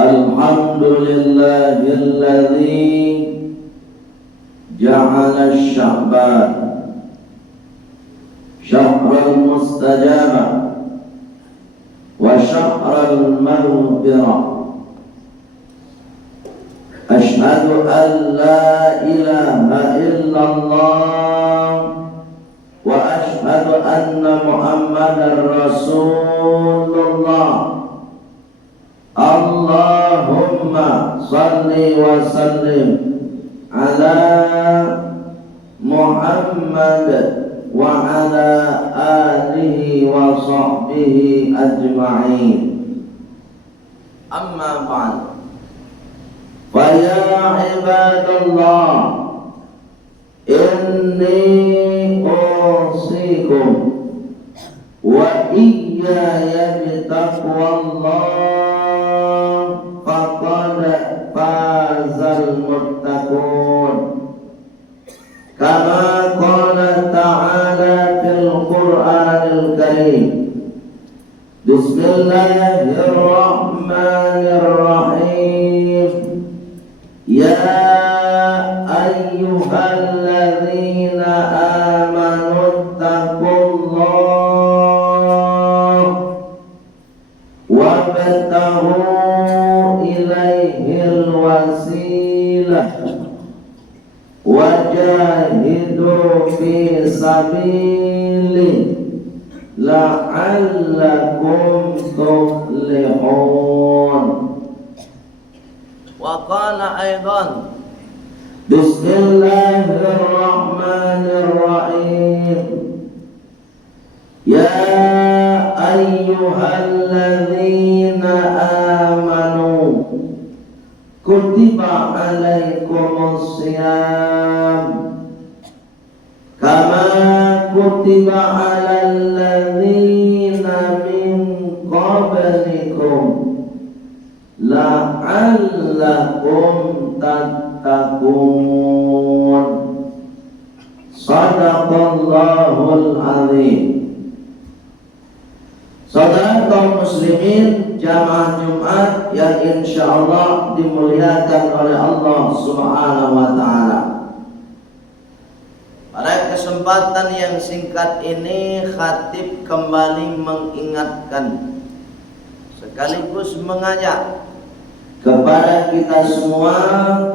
Alhamdulillahilladzi ja'ala Sya'ban syahral mustajaba wa syahral maghfirah. Asyhadu an la ilaha illallah wa asyhadu anna Muhammadar Rasulullah. Allahumma salli wa sallim ala Muhammad wa ala alihi wa sahbihi ajma'in. Amma ba'd. Fa ya ibadallah, inni usikum wa iyaya bitaqwallah faqad fazal muttaqun. Kama qala ta'ala fil Qur'anil Karim. Bismillahirrahmanirrahim. Ya ayyuhalladzina amanu taqullah wabtaghu ilaihil wasilah wajahidu fi sabilihi la'allakum tuflihun. Wa qala aidan Bismillahirrahmanirrahim. Ya ayyuhalladzina amanu kutiba alaikumus syiyam kama kutiba alal ladzina min qablikum la'allakum tattaqun. Shadaqallahul azim. Saudara kaum muslimin jamaah Jumat yang insyaallah dimuliakan oleh Allah Subhanahu wa taala. Pada kesempatan yang singkat ini khatib kembali mengingatkan sekaligus mengajak kepada kita semua,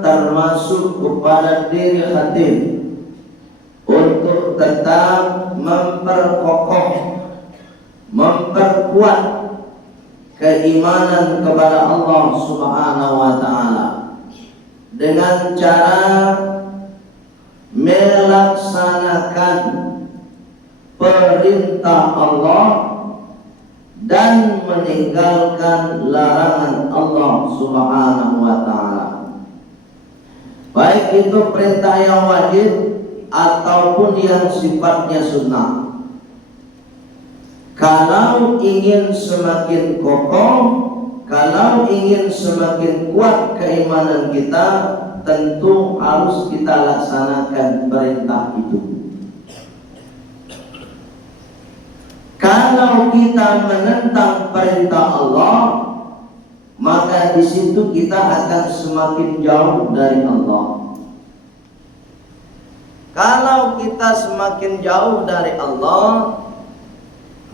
termasuk kepada diri khatib, untuk tetap memperkokoh, memperkuat keimanan kepada Allah Subhanahu wa taala dengan cara melaksanakan perintah Allah dan meninggalkan larangan Allah Subhanahu wa taala. Baik itu perintah yang wajib ataupun yang sifatnya sunnah. Kalau ingin semakin kokoh, kalau ingin semakin kuat keimanan kita, tentu harus kita laksanakan perintah itu. Kalau kita menentang perintah Allah, maka di situ kita akan semakin jauh dari Allah. Kalau kita semakin jauh dari Allah,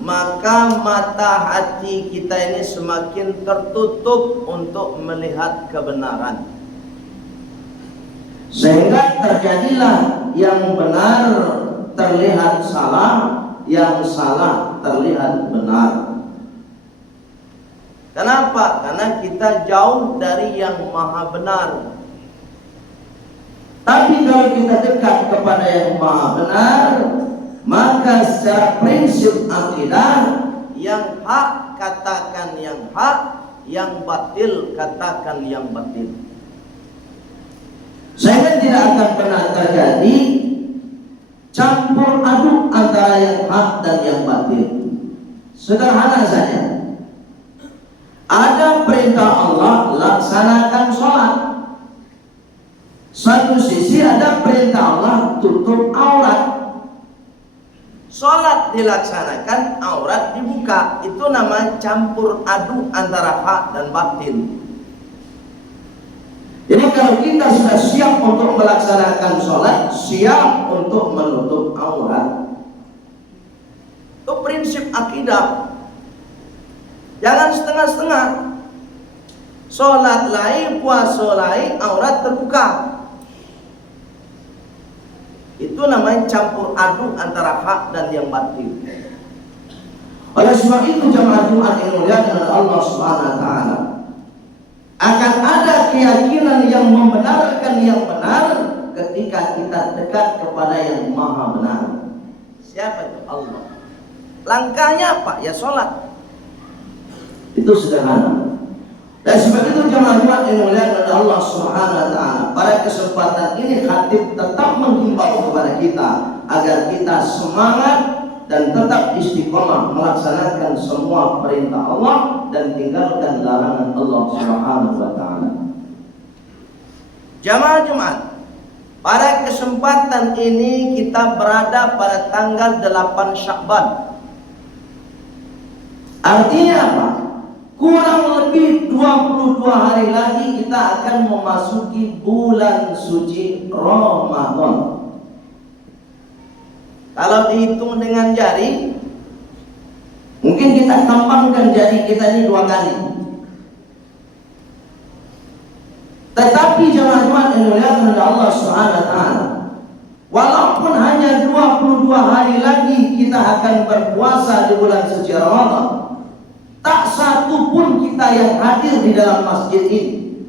maka mata hati kita ini semakin tertutup untuk melihat kebenaran. Sehingga terjadilah yang benar terlihat salah, yang salah terlihat benar. Kenapa? Karena kita jauh dari yang maha benar. Tapi kalau kita dekat kepada yang maha benar, maka secara prinsip akidah, yang hak katakan yang hak, yang batil katakan yang batil. Sehingga tidak akan pernah terjadi campur aduk antara yang hak dan yang batil. Sederhana saja. Ada perintah Allah, laksanakan sholat. Satu sisi ada perintah Allah, tutup aurat. Sholat dilaksanakan, aurat dibuka. Itu namanya campur aduk antara hak dan batil. Tapi kalau kita sudah siap untuk melaksanakan sholat, siap untuk menutup aurat. Itu prinsip akidah. Jangan setengah-setengah. Sholat lain, puasa lain, aurat terbuka. Itu namanya campur aduk antara hak dan yang batil. Oleh sebab itu jamaah Jumat yang dimuliakan oleh Allah Subhanahu wa taala, akan ada keyakinan yang membenarkan yang benar ketika kita dekat kepada yang maha benar. Siapa itu? Allah. Langkahnya apa? Ya sholat. Itu sederhana. Dan sebab itu jamaah Jumat yang dimuliakan oleh Allah Subhanahu wa taala, pada kesempatan ini khatib tetap menghimbau kepada kita agar kita semangat dan tetap istiqomah melaksanakan semua perintah Allah dan tinggalkan larangan Allah Subhanahu wa taala. Jamaah Jumat, pada kesempatan ini kita berada pada tanggal 8 Sya'ban. Artinya apa? Kurang lebih 22 hari lagi kita akan memasuki bulan suci Ramadan. Kalau dihitung dengan jari, mungkin kita kembangkan jari kita ini 2 kali. Tetapi jemaah Jumat yang dimuliakan oleh Allah Subhanahu wa taala, walaupun hanya 22 hari lagi kita akan berpuasa di bulan suci Ramadan, tak satu pun kita yang hadir di dalam masjid ini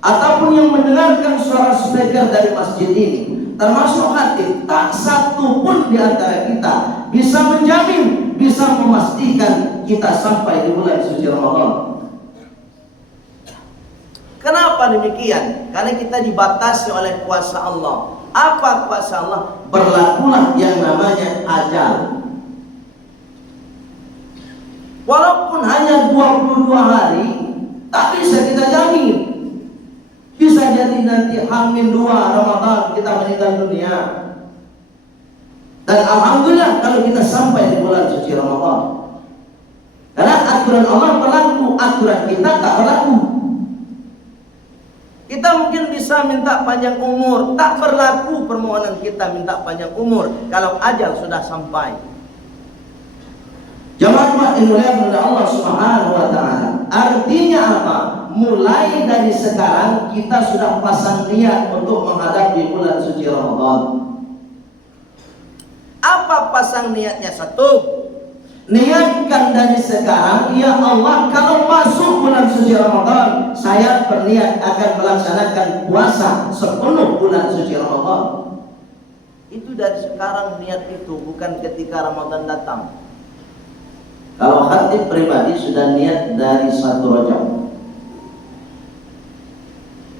ataupun yang mendengarkan suara speaker dari masjid ini, termasuk khatib, tak satu pun di antara kita bisa menjamin, bisa memastikan kita sampai di bulan suci Ramadan. Kenapa demikian? Karena kita dibatasi oleh kuasa Allah. Apa kuasa Allah? Berlakulah yang namanya ajal. Walaupun hanya 22 hari, tak bisa kita jamin. Bisa jadi nanti hamil 2 Ramadan kita meninggal dunia. Dan alhamdulillah kalau kita sampai di bulan suci Ramadan. Karena aturan Allah berlaku, aturan kita tak berlaku. Kita mungkin bisa minta panjang umur, tak berlaku permohonan kita minta panjang umur kalau ajal sudah sampai. Jamaah yang dimuliakan oleh Allah Subhanahu wa taala. Artinya apa? Mulai dari sekarang kita sudah pasang niat untuk menghadapi bulan suci Ramadan. Apa pasang niatnya? 1, niatkan dari sekarang, ya Allah, kalau masuk bulan suci Ramadan, saya berniat akan melaksanakan puasa sepenuh bulan suci Ramadan. Itu dari sekarang niat itu, bukan ketika Ramadan datang. Kalau khatib pribadi sudah niat dari 1 Rajab.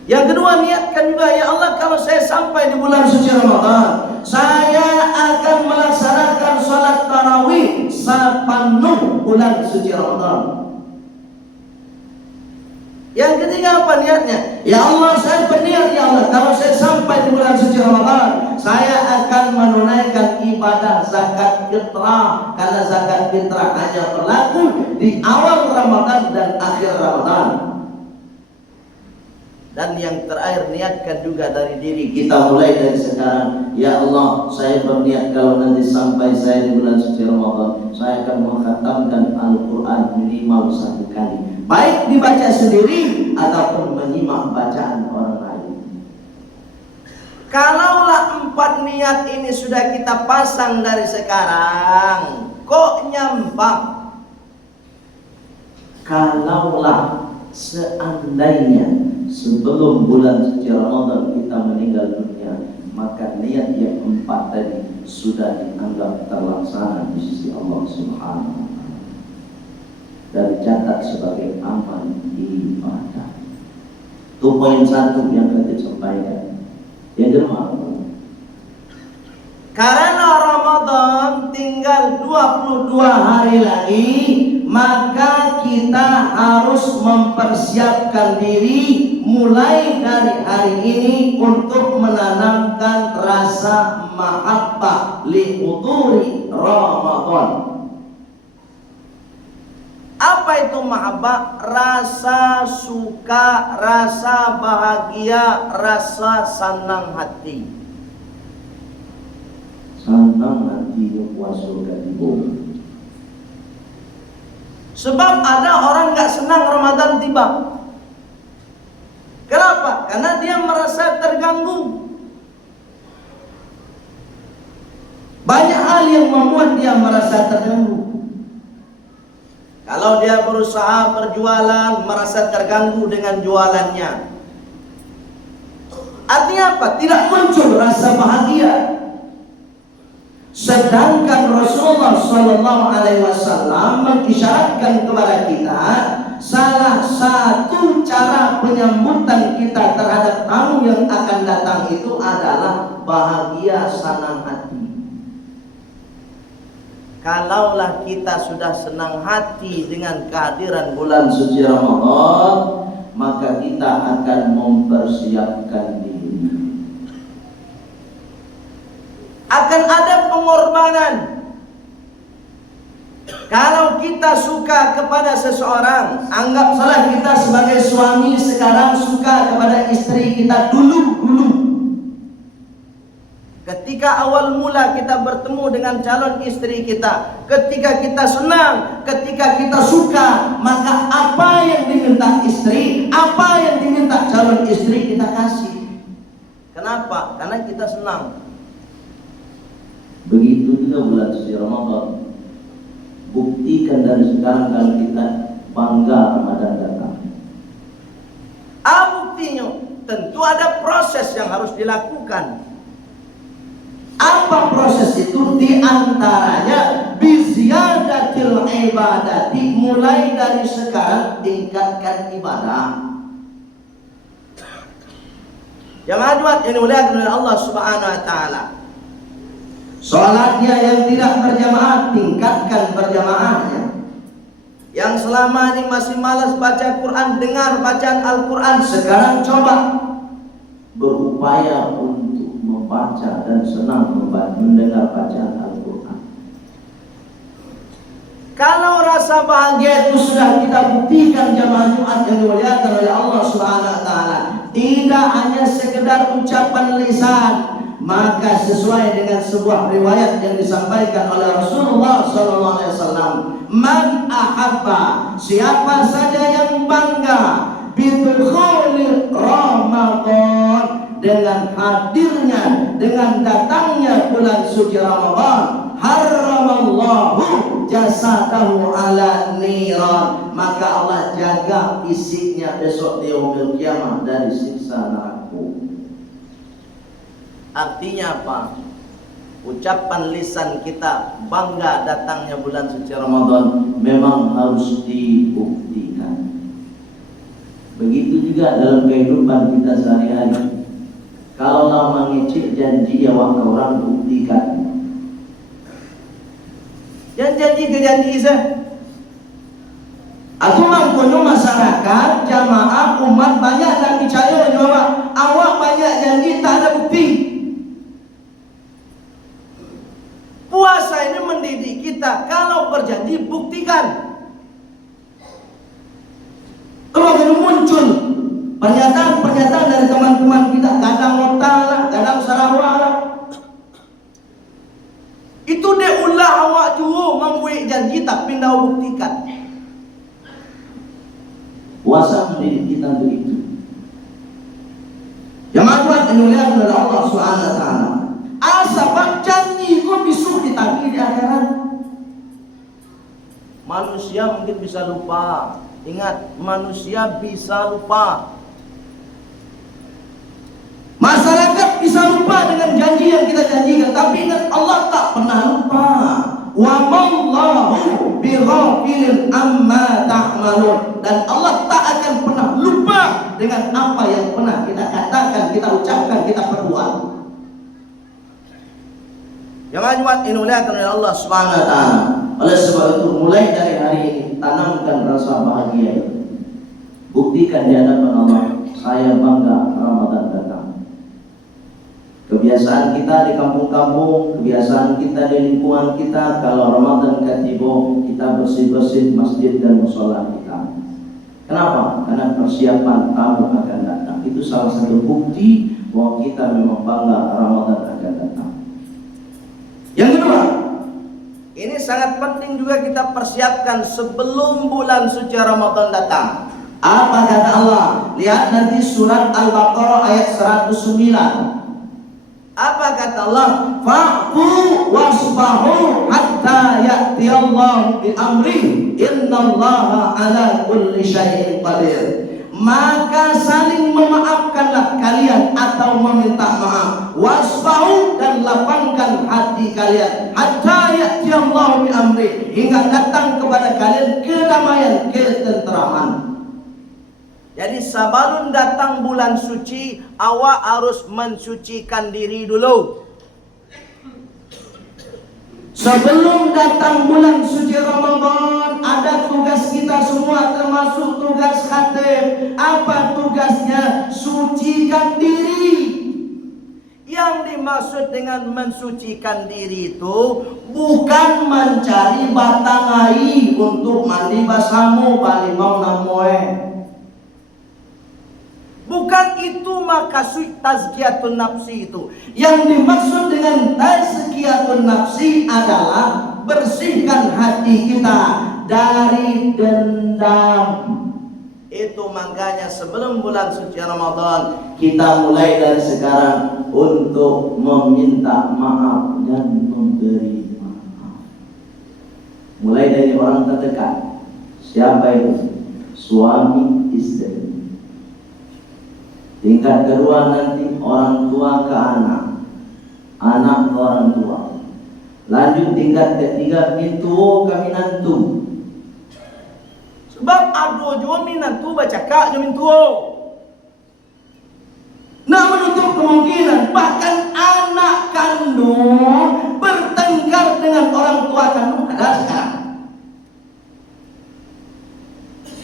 Yang kedua, niatkan juga, ya Allah, kalau saya sampai di bulan suci Ramadan, saya akan melaksanakan sholat tarawih sepenuh bulan suci Ramadan. Yang ketiga apa niatnya? Ya Allah, saya berniat, ya Allah, kalau saya sampai di bulan suci Ramadan, saya akan menunaikan ibadah zakat fitrah, karena zakat fitrah hanya berlaku di awal Ramadan dan akhir Ramadan. Dan yang terakhir, niatkan juga dari diri kita mulai dari sekarang. Ya Allah, saya berniat kalau nanti sampai saya di bulan suci Ramadan, saya akan mengkhatamkan Al-Quran minimal 1 kali, baik dibaca sendiri ataupun menyimak bacaan orang lain. Kalaulah 4 niat ini sudah kita pasang dari sekarang, kok nyampang? Kalaulah seandainya sebelum bulan suci Ramadan kita meninggal dunia, maka niat yang 4 tadi sudah dianggap terlaksana di sisi Allah Subhanahu wa taala dan dicatat sebagai amal ibadah. Itu poin 1 yang kita sampaikan. Yang kedua, karena Ramadan tinggal 22 hari lagi, maka kita harus mempersiapkan diri mulai dari hari ini untuk menanamkan rasa mahabbah li huduri Ramadan. Apa Apa itu mahabbah? Rasa suka, rasa bahagia, rasa senang hati. Senang hatinya puasa katibu. Sebab ada orang nggak senang Ramadan tiba. Kenapa? Karena dia merasa terganggu. Banyak hal yang membuat dia merasa terganggu. Kalau dia berusaha berjualan, merasa terganggu dengan jualannya. Artinya apa? Tidak muncul rasa bahagia. Sedangkan Rasulullah SAW mengisyaratkan kepada kita, salah satu cara penyambutan kita terhadap tamu yang akan datang itu adalah bahagia senang hati. Kalaulah kita sudah senang hati dengan kehadiran bulan suci Ramadan, maka kita akan mempersiapkan diri. Akan ada pengorbanan. Kalau kita suka kepada seseorang, anggap salah kita sebagai suami sekarang suka kepada istri kita dulu. Ketika awal mula kita bertemu dengan calon istri kita, ketika kita senang, ketika kita suka, maka apa yang diminta istri, apa yang diminta calon istri kita kasih. Kenapa? Karena kita senang. Begitu juga bulan suci Ramadan. Buktikan dari sekarang kalau kita bangga Ramadan datang. Buktinya tentu ada proses yang harus dilakukan. Apa proses itu? Di antaranya biziyadatil ibadati, mulai dari sekarang tingkatkan ibadah. Jamaah Jumat yang dimuliakan oleh Allah Subhanahu wa taala. Salatnya yang tidak berjamaah, tingkatkan berjamaahnya. Yang selama ini masih malas baca Quran, dengar bacaan Al-Quran, sekarang coba berupaya untuk membaca dan senang mendengar bacaan Al-Quran. Kalau rasa bahagia itu sudah kita buktikan jamaah Jumat yang dimuliakan oleh Allah Subhanahu wa taala, tidak hanya sekedar ucapan lisan, maka sesuai dengan sebuah riwayat yang disampaikan oleh Rasulullah SAW, man ahabba, siapa saja yang bangga bidukhuli Ramadan, dengan hadirnya, dengan datangnya bulan suci Ramadan, haramallahu jasadahu ala niran, maka Allah jaga fisiknya besok di yaumil qiyamah dari siksa neraka. Artinya apa? Ucapan lisan kita bangga datangnya bulan suci Ramadan memang harus dibuktikan. Begitu juga dalam kehidupan kita sehari-hari. Kalau lama ngecek janji ya orang buktikan. Yang janji ke janji saya. Aku mangkono masyarakat, jamaah, umat banyak yang percaya jawab, awak banyak janji tak ada bukti. Puasa ini mendidik kita, kalau berjanji buktikan. Kalau muncul pernyataan dari teman-teman kita, kadang mutala, kadang sarawala, itu dia ulah awak juga membuat janji tapi tidak buktikan. Puasa mendidik kita begitu. Yang maksud yang dimuliakan oleh Allah Subhanahu wa taala. Sebab janji kau bisa ditagih di akhirat. Manusia mungkin bisa lupa. Ingat, manusia bisa lupa. Masyarakat bisa lupa dengan janji yang kita janjikan, tapi ingat Allah tak pernah lupa. Wa mallahu bighafilin amma ta'malun, dan Allah tak akan pernah lupa dengan apa yang pernah kita katakan, kita ucapkan, kita perbuat. Yang ajmat dimuliakan oleh Allah Subhanahu wa taala. Oleh sebab itu mulai dari hari ini tanamkan rasa bahagia itu. Buktikan di hadapan Allah, saya bangga Ramadan datang. Kebiasaan Kebiasaan kita di kampung-kampung, kebiasaan kita di lingkungan kita, kalau Ramadan ketiba kita bersih-bersih masjid dan musola kita. Kenapa? Karena persiapan tamu akan datang. Itu salah satu bukti bahwa kita memang bangga Ramadan akan datang. Yang kedua, ini sangat penting juga kita persiapkan sebelum bulan suci Ramadan datang. Apa kata Allah? Lihat nanti surat Al-Baqarah ayat 109. Apa kata Allah? Fa'fu wasfahu hatta ya'tiyallahu bi'amri innallaha ala kulli syai'in qadir. Maka saling memaafkanlah kalian atau meminta maaf. Wasfahu, dan lapangkan hati kalian. Hatta ya'tiyallahu bi'amri, hingga datang kepada kalian kedamaian, ketenteraman. Jadi sebelum datang bulan suci, awak harus mensucikan diri dulu. Sebelum datang bulan suci Ramadan, ada tugas kita semua, termasuk tugas khatib. Apa tugasnya? Sucikan diri. Yang dimaksud dengan mensucikan diri itu bukan mencari batang air untuk mandi basamu bali mau namoe. Bukan itu makasud tazkiyatun nafsi itu. Yang dimaksud dengan tazkiyatun nafsi adalah bersihkan hati kita dari dendam. Itu makanya sebelum bulan suci Ramadan, kita mulai dari sekarang untuk meminta maaf dan memberi maaf. Mulai dari orang terdekat. Siapa itu? Suami istri. Tingkat kedua nanti orang tua ke anak, anak ke orang tua. Lanjut tingkat ketiga, mintu ke minantu. Sebab ada juga minantu baca kak mintu. Nah, menutup kemungkinan bahkan anak kandung bertengkar dengan orang tua kandung ada sekarang.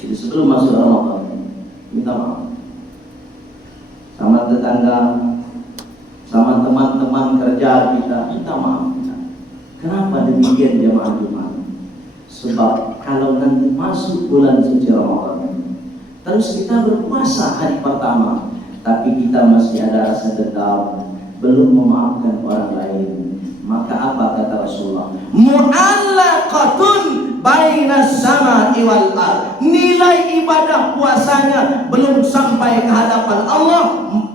Jadi sebelum masuk Ramadan, minta maaf sama tetangga, sama teman-teman kerja kita, minta maaf. Kenapa demikian jemaah Jumat? Sebab kalau nanti masuk bulan suci Ramadan, terus kita berpuasa hari pertama, tapi kita masih ada rasa dendam, belum memaafkan orang lain, maka apa kata Rasulullah? Mu'allaqatun bainas sama'i wal ardh. Nilai ibadah puasanya belum sampai ke hadapan Allah,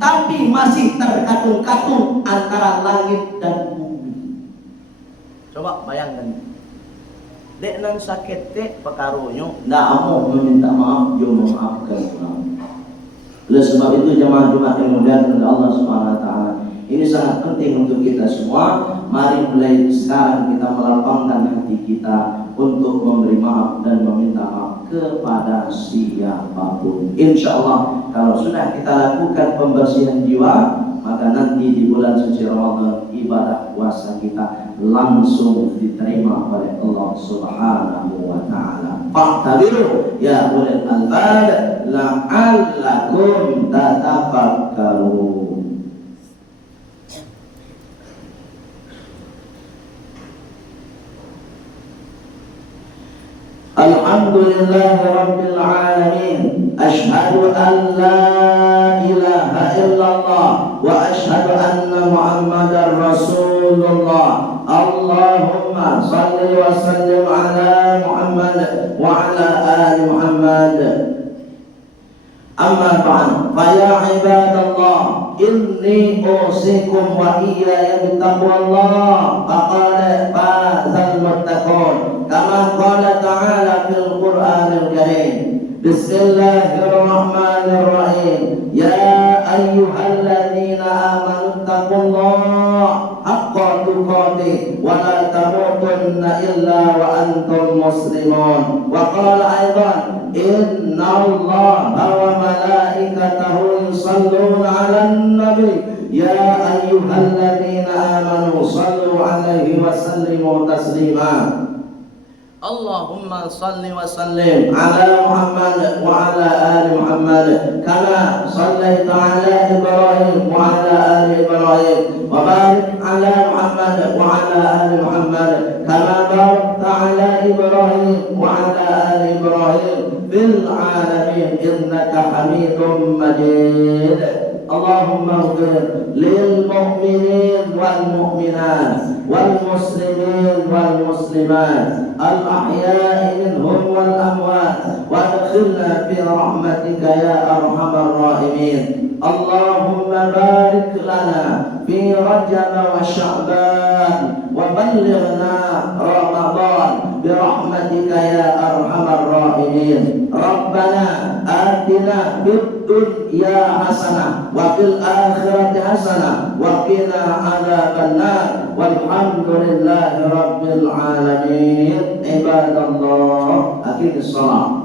tapi masih terkatung-katung antara langit dan bumi. Coba bayangkan. Dek nang sakit dek pekaronyo, ndak mau meminta maaf, jo memaafkan orang. Oleh sebab itu jemaah Jumat yang muliakan oleh Allah Subhanahu wa taala, ini sangat penting untuk kita semua. Mari mulai sekarang kita melapangkan hati kita untuk memberi maaf dan meminta maaf kepada siapapun. Insya Allah kalau sudah kita lakukan pembersihan jiwa, maka nanti di bulan suci Ramadan ibadah puasa kita langsung diterima oleh Allah Subhanahu wa taala. Fa'tabiru ya ulil albab la'allakum tatafakkarun. Alhamdulillah Rabbil Alamin. Ashhadu an la ilaha illallah wa ashhadu anna Muhammadar Rasulullah. Allahumma salli wa sallim ala Muhammad wa ala ali Muhammad. Amma ba'd, fa ya ibadallah, inni usikum wa iyaya bittaqwallah. Faqala fazal muttaqun, kama qala ta'ala fil Qur'anil Karim. Bismillahirrahmanirrahim. Ya ayyuhalladzina amanu taqullaha haqqa tuqatih wa la tamutunna illa wa antum muslimun. Wa qala aidan, inna Allaha wa malaikatahu yusalluna 'alan nabi ya ayyuhalladzina amanu sallu 'alaihi wa sallimu taslima. Allahumma salli wa sallim ala Muhammad wa ala ali Muhammad kama sallaita ala Ibrahim wa ala ali Ibrahim wa barik ala Muhammad wa ala ali Muhammad kama barakta ala Ibrahim wa ala ali Ibrahim fil alamin innaka Hamidum Majid. Allahumma ighfir lil mu'minin wal mu'minat wal muslimin wal muslimat al ahya'i minhum wal amwat wa adkhilna fi rahmatika ya arhamar rahimin. Allahumma barik lana fi Rajab wa Sya'ban wa ballighna Ramadan bi rahmatika ya arhamar rahimin. Rabbana atina fid dunya hasanah wa fil akhirati hasanah wa qina adzabannar walhamdulillahi rabbil alamin. Ibadallah, aqimus shalah.